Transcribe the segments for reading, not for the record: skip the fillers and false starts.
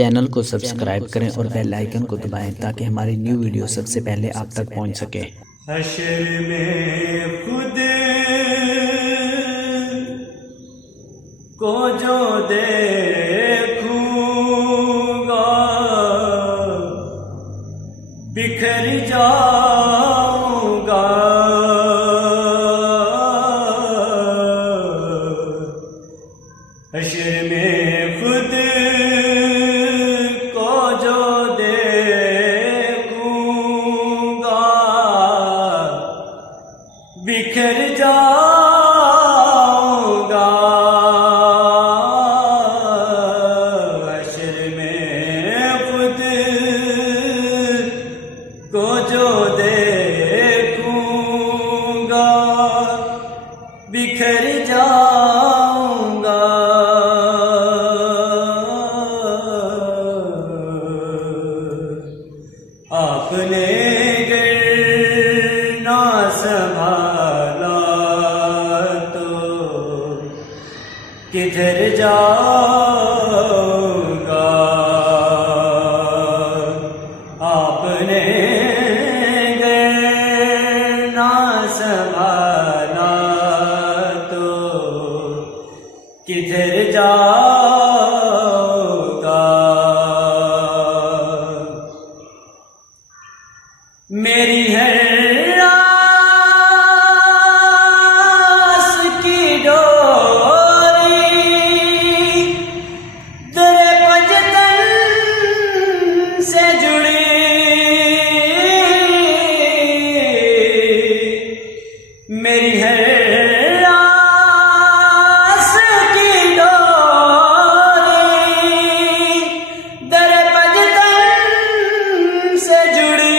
Channel को subscribe करें और बेल आइकन को दबाएं ताकि हमारी न्यू वीडियो सबसे पहले आप तक पहुंच सके। हश्र में खुद को जो देखूंगा बिखर जाऊंगा। हश्र में खुद को जो देखूंगा बिखर जाऊंगा। हश्र में खुद को जो देखूंगा बिखर जाऊंगा। आपने गर ना संभाला तो किधर जाऊंगा। आपने गर ना संभाला तो किधर जाऊंगा। मेरी हर आस की डोरी दरे पंजतन से जुड़ी। मेरी हर आस की डोरी दरे पंजतन से जुड़ी।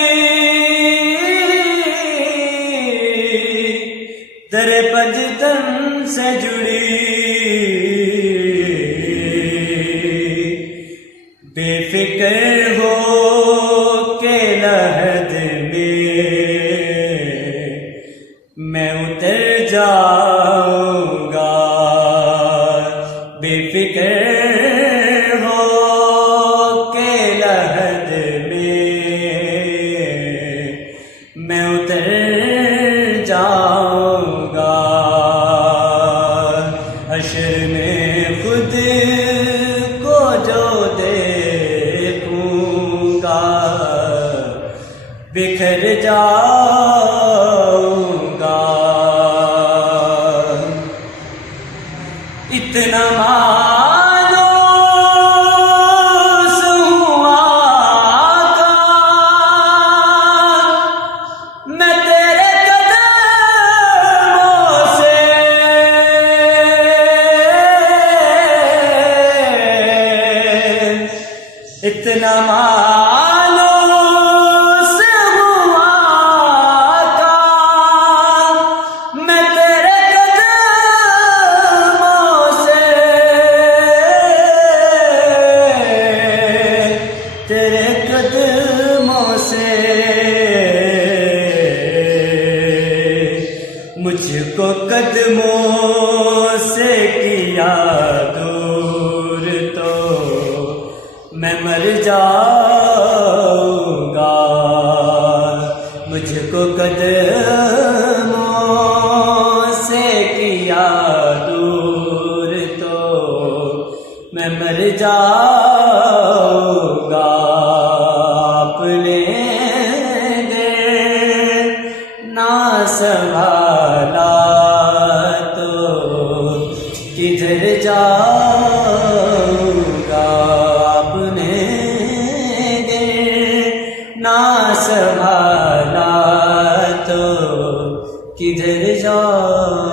दरे पंजतन से जुड़ी। बेफिक्र हो के लहद में मैं उतर जाऊंगा। बेफिक्र हो के लहद में मैं उतर जाऊंगा। हश्र में खुद को जो देखूंगा बिखर जाऊंगा। इतना मायूस हुआ आका मैं तेरे कदमों से। इतना मायूस हुआ आका मैं तेरे कदमों से। तेरे कदमों से मुझको कदमों से किया दूर तो मैं मर जाऊंगा। मुझको कदमों से किया दूर तो मैं मर जाऊंगा। आपने गर ना संभाला तो किधर जाऊंगा। आपने गर ना संभाला तो किधर जाऊंगा।